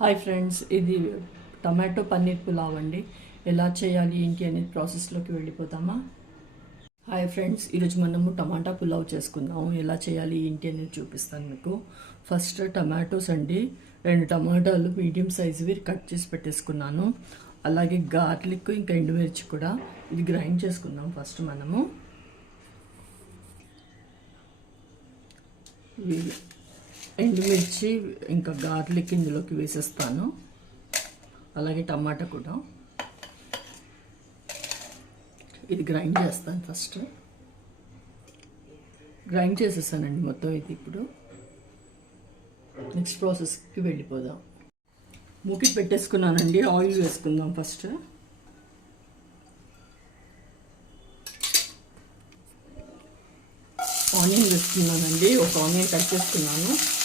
Hi friends ఇది tomato paneer pulao అండి. ఎలా చేయాలి ఏంటి అనేది ప్రాసెస్లోకి వెళ్ళిపోతామా? హాయ్ ఫ్రెండ్స్ ఈరోజు మనము టమాటా పులావ్ చేసుకుందాము. ఎలా చేయాలి ఏంటి అనేది చూపిస్తాను మీకు. ఫస్ట్ టమాటోస్ అండి రెండు టమాటాలు మీడియం సైజువి కట్ చేసి పెట్టేసుకున్నాను. అలాగే గార్లిక్ ఇంకా ఎండుమిర్చి కూడా ఇది గ్రైండ్ చేసుకుందాం ఫస్ట్ మనము. ఎండుమిర్చి ఇంకా గార్లిక్ ఇందులోకి వేసేస్తాను. అలాగే టమాటా కూడా. ఇది గ్రైండ్ చేస్తాను ఫస్ట్. గ్రైండ్ చేసేసానండి మొత్తం ఇది ఇప్పుడు. నెక్స్ట్ ప్రాసెస్కి వెళ్ళిపోదాం. మూకి పెట్టేసుకున్నానండి ఆయిల్ వేసుకుందాం ఫస్ట్. ఆనియన్ వేసుకున్నానండి ఒక ఆనియన్ కట్ చేసుకున్నాను.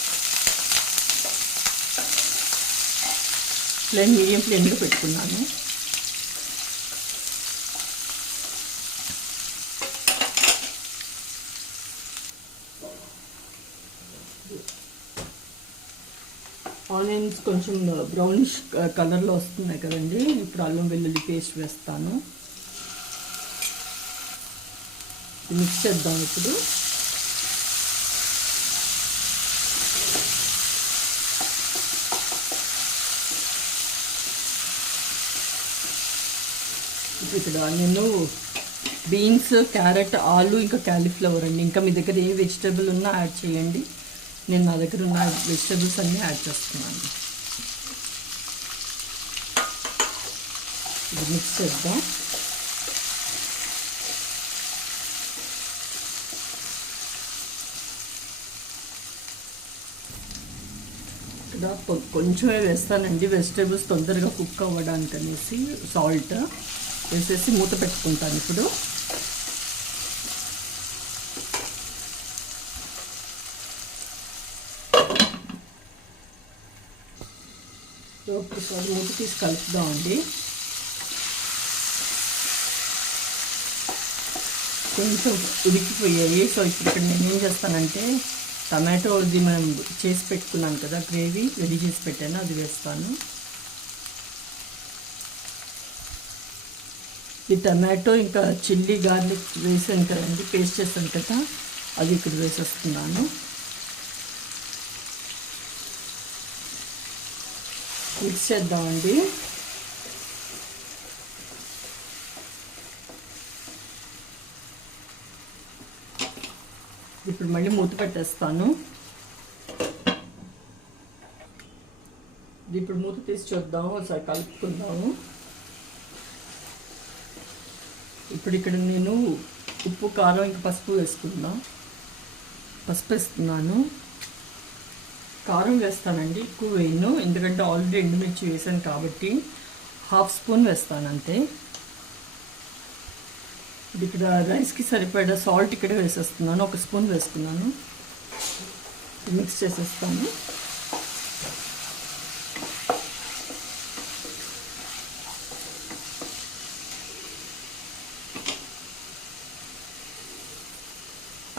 ఫ్లేమ్ మీడియం ఫ్లేమ్లో పెట్టుకున్నాను. ఆనియన్స్ కొంచెం బ్రౌనిష్ కలర్లో వస్తున్నాయి కదండి. ఇప్పుడు అల్లం వెల్లుల్లి పేస్ట్ వేస్తాను. మిక్స్ చేద్దాం ఇప్పుడు. ఇక్కడ నేను బీన్స్ క్యారెట్ ఆలు ఇంకా క్యాలీఫ్లవర్ అండి. ఇంకా మీ దగ్గర ఏ వెజిటేబుల్ ఉన్నా యాడ్ చేయండి. నేను నా దగ్గర ఉన్న వెజిటేబుల్స్ అన్నీ యాడ్ చేస్తున్నాను. ఇది మిక్స్ చేద్దాం. ఇక్కడ కొ- కొంచెమే వేస్తానండి. వెజిటేబుల్స్ తొందరగా కుక్ అవ్వడానికి అనేసి సాల్ట్. వేసేసి మూత పెట్టుకుంటాను ఇప్పుడు. ఒకసారి మూత తీసి కలుపుదామండి కొంచెం ఉడికిపోయాయి. సో ఇప్పుడు ఇక్కడ నేను ఏం చేస్తానంటే టమాటోది మనం చేసి పెట్టుకున్నాను కదా గ్రేవీ రెడీ చేసి పెట్టాను అది వేస్తాను. ఈ టమాటో ఇంకా చిల్లీ గార్లిక్ వేసాను కదండి పేస్ట్ చేశాను కదా అది ఇక్కడ వేసేస్తున్నాను. మిక్స్ చేద్దామండి. ఇప్పుడు మళ్ళీ మూత పెట్టేస్తాను. ఇప్పుడు మూత తీసి చూద్దాము ఒకసారి కలుపుకుందాము. ఇప్పుడు ఇక్కడ నేను ఉప్పు కారం ఇంకా పసుపు వేసుకుందాం? పసుపు వేస్తున్నాను. కారం వేస్తానండి ఎక్కువ వేయను. ఎందుకంటే ఆల్రెడీ ఎండుమిర్చి వేసాను కాబట్టి హాఫ్ స్పూన్ వేస్తాను అంతే. ఇది ఇక్కడ రైస్కి సరిపడా సాల్ట్ ఇక్కడ వేసేస్తున్నాను ఒక స్పూన్ వేసుకున్నాను. మిక్స్ చేసేస్తాను.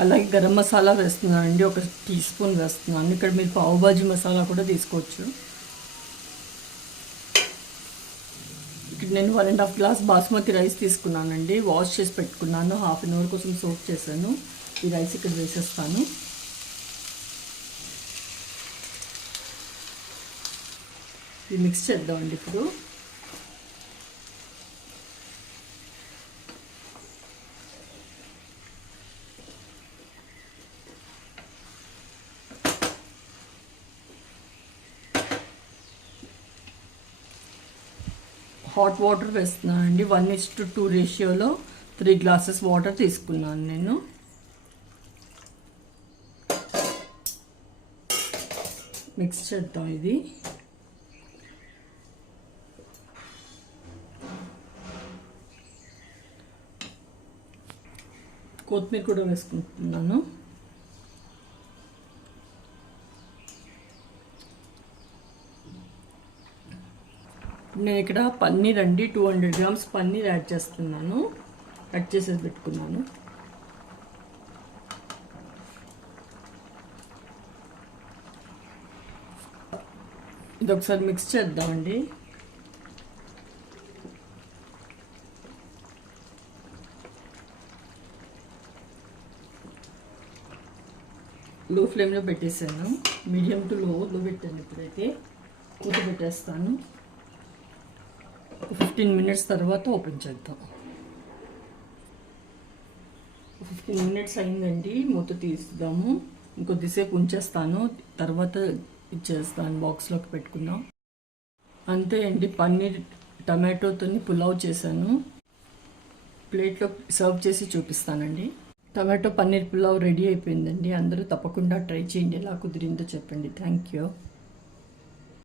అలాగే గరం మసాలా వేస్తున్నాను అండి ఒక టీ స్పూన్ వేస్తున్నాను. ఇక్కడ మీరు పావుబాజీ మసాలా కూడా తీసుకోవచ్చు. ఇక్కడ నేను one and half glass basmati rice తీసుకున్నానండి. వాష్ చేసి పెట్టుకున్నాను. హాఫ్ అన్ అవర్ కోసం సోప్ చేశాను. ఈ రైస్ ఇక్కడ వేసేస్తాను. ఇది మిక్స్ చేద్దామండి ఇప్పుడు. హాట్ వాటర్ వేస్తున్నాను అండి వన్ ఇస్ టు టూ రేషియోలో త్రీ గ్లాసెస్ వాటర్ తీసుకున్నాను నేను. మిక్స్ చేద్దాం ఇది. కొత్తిమీర కూడా వేసుకుంటున్నాను. నేను ఇక్కడ పన్నీర్ అండి two hundred grams paneer add చేస్తున్నాను. కట్ చేసేసి పెట్టుకున్నాను. ఇది ఒకసారి మిక్స్ చేద్దామండి లో ఫ్లేమ్లో పెట్టేసాను. మీడియం టు లో పెట్టాను ఇప్పుడైతే. కూత పెట్టేస్తాను. ఫిఫ్టీన్ మినిట్స్ తర్వాత ఓపెన్ చేద్దాం. ఫిఫ్టీన్ మినిట్స్ అయిందండి మూత తీస్తాము ఇంకొద్దిసేపు ఉంచేస్తాను తర్వాత ఇచ్చేస్తాను బాక్స్లోకి పెట్టుకుందాం. అంతే అండి పన్నీర్ టమాటోతో పులావ్ చేశాను. ప్లేట్లో సర్వ్ చేసి చూపిస్తానండి. టమాటో పన్నీర్ పులావ్ రెడీ అయిపోయిందండి అందరూ తప్పకుండా ట్రై చేయండి ఎలా కుదిరిందో చెప్పండి. Thank you.